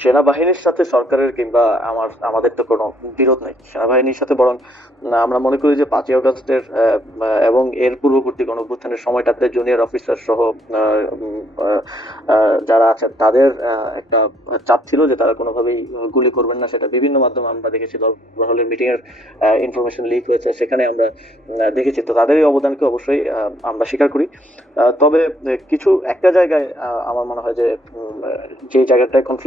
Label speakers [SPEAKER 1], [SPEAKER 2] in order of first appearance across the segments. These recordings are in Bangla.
[SPEAKER 1] সেনাবাহিনীর সাথে সরকারের কিংবা আমার আমাদের তো কোনো বিরোধ নেই। সেনাবাহিনীর সাথে বরং আমরা মনে করি যে পাঁচই অগস্টের এবং এর পূর্ববর্তী গণ অভ্যুত্থানের সময়টাতে জুনিয়র অফিসার সহ যারা আছেন, তাদের একটা চাপ ছিল যে তারা কোনোভাবেই গুলি করবেন না। সেটা বিভিন্ন মাধ্যমে আমরা দেখেছি দলবহলের মিটিং এর ইনফরমেশন লিক হয়েছে, সেখানে আমরা দেখেছি। তো তাদের এই অবদানকে অবশ্যই আমরা স্বীকার করি। তবে কিছু একটা জায়গায় আমার মনে হয় যে যে জায়গাটায় কনফ্লিক্ট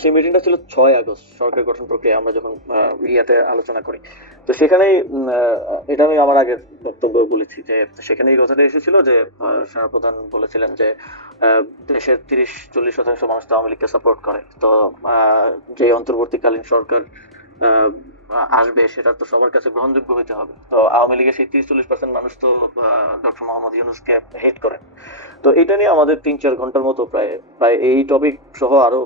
[SPEAKER 1] সেই মিটিংটা ছিল ছয় আগস্ট, সরকার গঠন প্রক্রিয়া, আমরা যখন ইয়াতে আলোচনা করি। তো সেখানেই এটা আমি আমার আগের বক্তব্য বলেছি যে সেখানে এই কথাটা এসেছিল যে সেনাপ্রধান বলেছিলেন যে দেশের তিরিশ, চল্লিশ শতাংশ মানুষ তো আওয়ামী লীগকে সাপোর্ট করে। তো যে অন্তর্বর্তীকালীন সরকার আসবে, সেটা তো সবার কাছে গ্রহণযোগ্য হতে হবে। তো আওয়ামী লীগের সেই তিরিশ চল্লিশ পার্সেন্ট মানুষ তো ডক্টর মোহাম্মদ ইউনুসকে হেট করেন। তো এটা নিয়ে আমাদের তিন চার ঘণ্টার মতো প্রায় প্রায় এই টপিক সহ আরও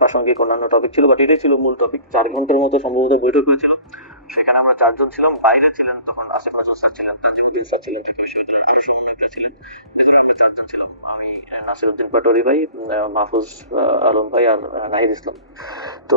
[SPEAKER 1] প্রাসঙ্গিক অন্যান্য টপিক ছিল বাট এটাই ছিল মূল টপিক চার ঘণ্টার মতো সম্ভবত বৈঠক হয়েছিল। সেখানে আমরা চারজন ছিলাম, বাইরে ছিলেন তখন নজরুল স্যার ছিলেন তাজিমুদ্দিন স্যার ছিলেন ঢাকা বিশ্ববিদ্যালয়ের আরও ছিলেন। ভেতরে আমরা চারজন ছিলাম, আমি নাসিরউদ্দিন পাটোয়ারি ভাই মাহফুজ আলম ভাই আর নাহিদ ইসলাম। তো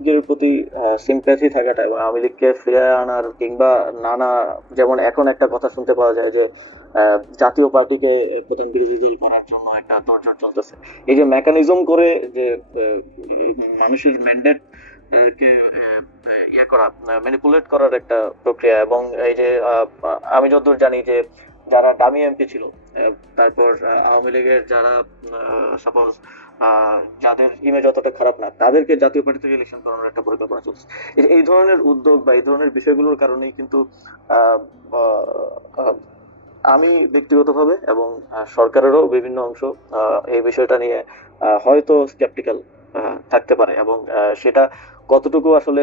[SPEAKER 1] লীগের প্রতি সিম্প্যাথি থাকাটা এবং আওয়ামী লীগকে ফিরে আনার কিংবা নানা, যেমন এখন একটা কথা শুনতে পাওয়া যায় যে জাতীয় পার্টিকে প্রধান বিরোধী দল করার জন্য একটা তোড়জোড় চলতেছে। এই যে মেকানিজম করে যে মানুষের ম্যান্ডেট ইয়ে করা ম্যানিপুলেট করার একটা প্রক্রিয়া এবং এই যে আমি যতদূর জানি যে, যারা ডামি এমপি ছিল তারপর, আওয়ামী লীগের যারা সাপোজ যাদের ইমেজ অতটা খারাপ না, তাদেরকে জাতীয় পার্টি থেকে ইলেকশন করানোর একটা পরিকল্পনা চলছে। এই- ধরনের উদ্যোগ বা এই ধরনের বিষয়গুলোর কারণেই কিন্তু আমি ব্যক্তিগতভাবে এবং সরকারেরও বিভিন্ন অংশ এই বিষয়টা নিয়ে হয়তো স্কেপটিক্যাল থাকতে পারে এবং সেটা কতটুকু আসলে